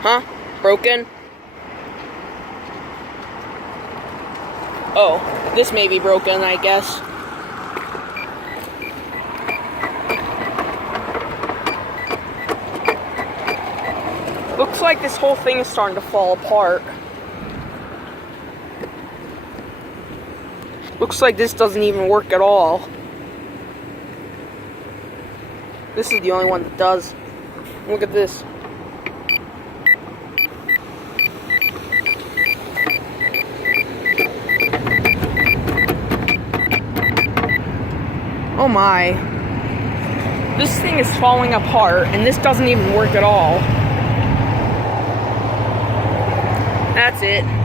Huh? Broken? Oh, this may be broken, I guess. Looks like this whole thing is starting to fall apart. Looks like this doesn't even work at all. This is the only one that does. Look at this. Oh my. This thing is falling apart, and this doesn't even work at all. That's it.